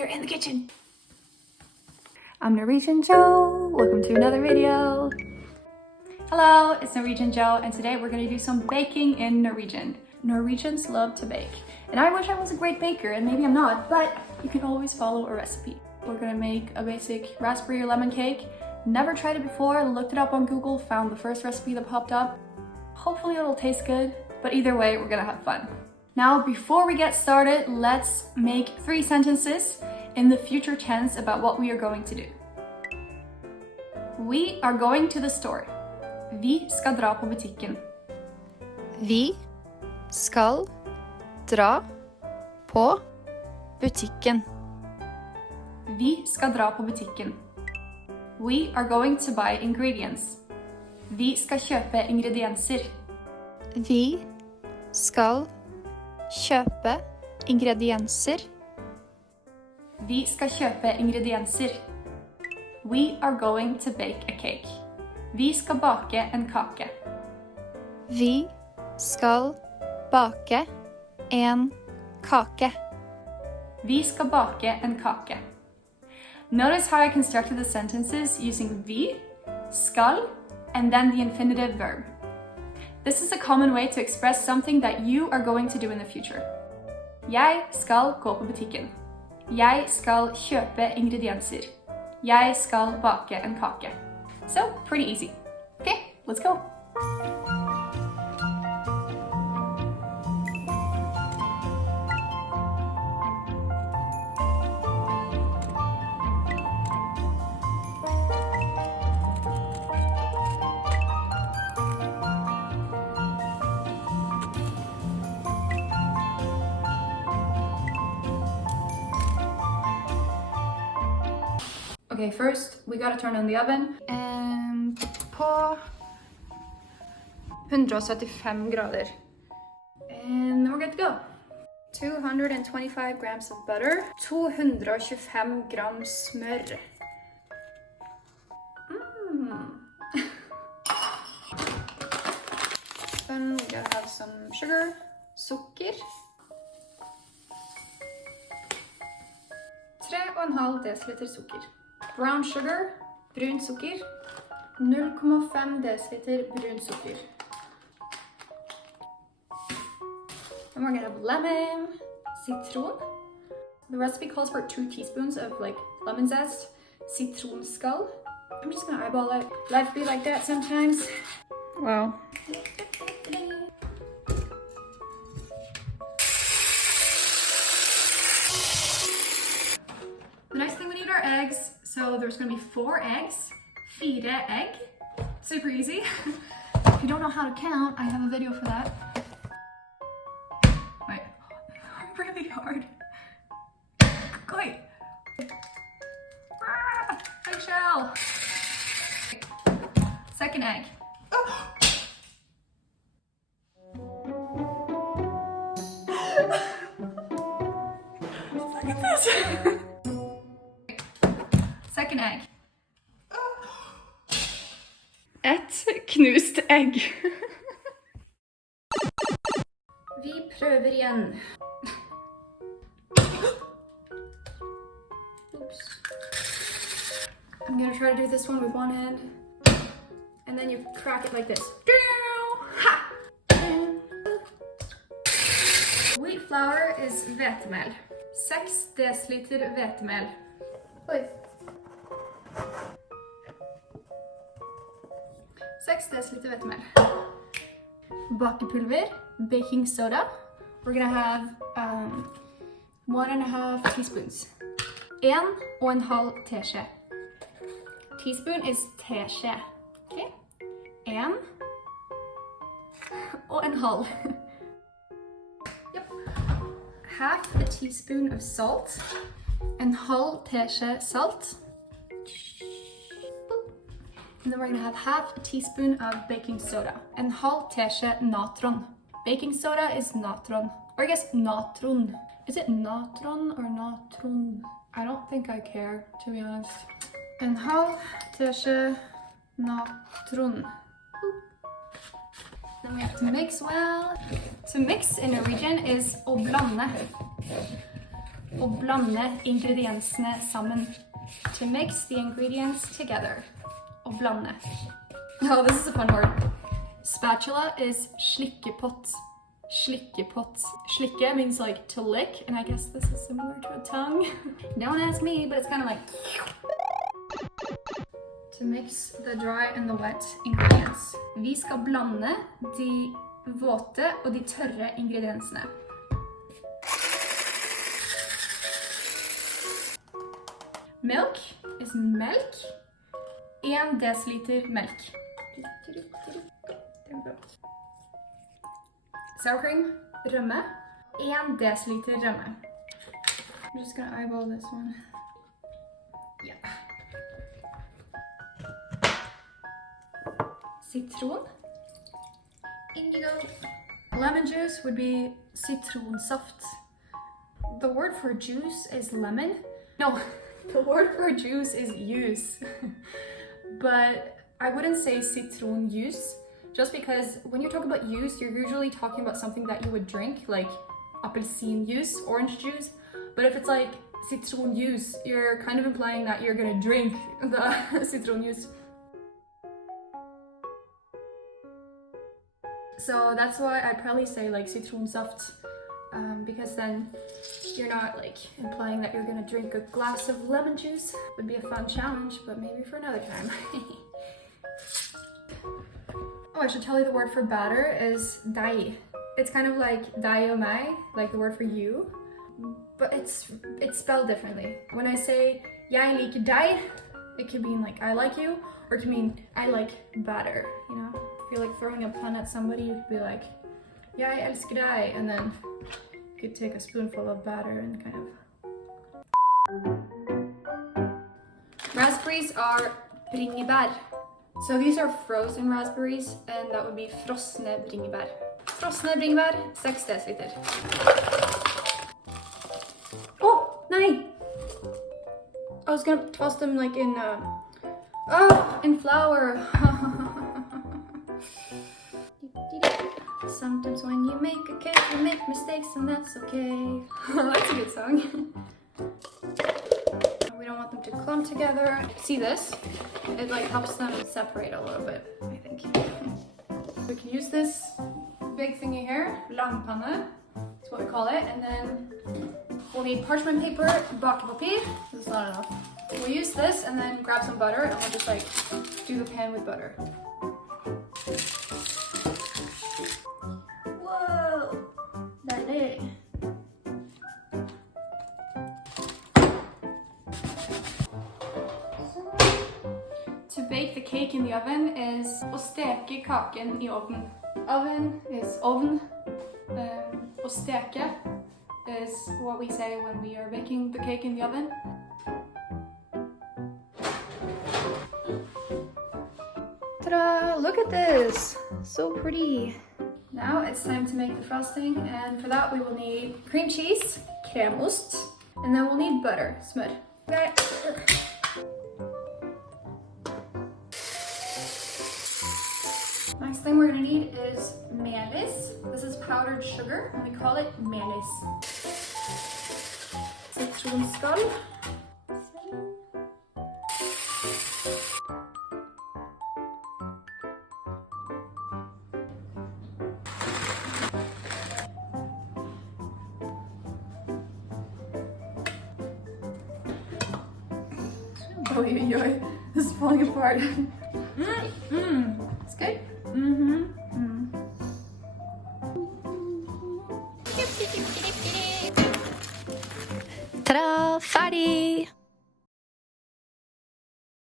We are in the kitchen. I'm Norwegian Joe. Welcome to another video. Hello, it's Norwegian Joe, and today we're gonna do some baking in Norwegian. Norwegians love to bake, and I wish I was a great baker, and maybe I'm not, but you can always follow a recipe. We're gonna make a basic raspberry or lemon cake. Never tried it before, looked it up on Google, found the first recipe that popped up. Hopefully it'll taste good, but either way, we're gonna have fun. Now, before we get started, let's make 3 sentences in the future tense about what we are going to do. We are going to the store. Vi skal dra på butikken. Vi skal dra på butikken. Vi skal dra på butikken. We are going to buy ingredients. Vi skal kjøpe ingredienser. Vi skal kjøpe ingredienser. Vi skal kjøpe ingredienser. We are going to bake a cake. Vi skal bake en kake. Vi skal bake en kake. Vi skal bake en kake. Notice how I constructed the sentences using vi, skal, and then the infinitive verb. This is a common way to express something that you are going to do in the future. Jeg skal gå på butikken. Jeg skal kjøpe ingredienser. Jeg skal bake en kake. So, pretty easy. Okay, let's go. Okay, first we gotta turn on the oven. På 175 grader. And we're good to go. 225 grams of butter. 225 gram smør. Then we gotta have some sugar. Sukker. 3,5 dl sukker. Brown sugar, brun sukker. 0,5 dl brun sukker. And we're gonna have lemon, citron. The recipe calls for 2 teaspoons of lemon zest, citronskall. I'm just gonna eyeball it. Life be like that sometimes. Wow. The next thing we need are eggs. So there's gonna be 4 eggs, 4 egg. Super easy. If you don't know how to count, I have a video for that. Wait, really hard. Wait. Eggshell. Second egg. Look at this. Second egg. Et knust egg. Vi prøver igjen. Oops. I'm gonna try to do this one with one hand. And then you crack it like this. Ha! Wheat flour is hvetemel. 6 dl hvetemel. Oi. 6 dl hvetemel. Bakepulver, baking soda. We're gonna have 1,5 teaspoons. 1,5 teskje. Teaspoon is teskje. Okay? 1,5. Yep. Half a teaspoon of salt. And halv teskje salt. And then we're gonna have half a teaspoon of baking soda and halv teskje natron. Baking soda is natron, or I guess natron. Is it natron or natron? I don't think I care, to be honest. And halv teskje natron. Then we have to mix well. To mix in Norwegian is å blande. og blande ingrediensene sammen. To mix the ingredients together. Og blande. Oh, this is a fun word. Spatula is slikkepott. Slikkepott. Slikke means like to lick, and I guess this is similar to a tongue. Don't ask me, but it's kind of like... To mix the dry and the wet ingredients. Vi skal blande de våte og de tørre ingrediensene. Milk is melk. 1 deciliter melk. Sour cream, rømme. 1 deciliter rømme. I'm just gonna eyeball this one. Yeah. Citron. Indigo. Lemon juice would be citronsaft. The word for juice is lemon. No, the word for juice is juice. But I wouldn't say citronjuice, just because when you talk about juice, you're usually talking about something that you would drink, like appelsin juice, orange juice. But if it's like citronjuice, you're kind of implying that you're gonna drink the citronjuice. So that's why I'd probably say like citronsaft, because then you're not like implying that you're gonna drink a glass of lemon juice. Would be a fun challenge, but maybe for another time. Oh, I should tell you the word for batter is dai. It's kind of like daiomai, like the word for you, but it's spelled differently. When I say jeg liker deg, it could mean like I like you, or it could mean I like batter, you know? If you're like throwing a pun at somebody, you could be like, jeg elsker deg, and then you could take a spoonful of batter and kind of... Raspberries are bringebær. So these are frozen raspberries, and that would be frosne bringebær. Frosne bringebær, 6 deciliter. Oh, nei! I was gonna toss them like in, in flour. Sometimes when you make a cake, you make mistakes, and that's okay. That's a good song. We don't want them to clump together. See this? It like helps them separate a little bit, I think. We can use this big thingy here, langpanne, that's what we call it, and then we'll need parchment paper, bakepapir. This is not enough. We'll use this and then grab some butter, and we'll just like do the pan with butter. Whoa! Dale. To bake the cake in the oven is å steke kaken i ovnen. Oven is ovn. Å steke is what we say when we are baking the cake in the oven. Ta-da! Look at this! So pretty! Now it's time to make the frosting, and for that we will need cream cheese, kremost, and then we'll need butter, smør. Okay. Next thing we're gonna need is melis. This is powdered sugar, and we call it melis. Sitronskall. Oh, this is falling apart. It's good. Ta-da! Ferdig!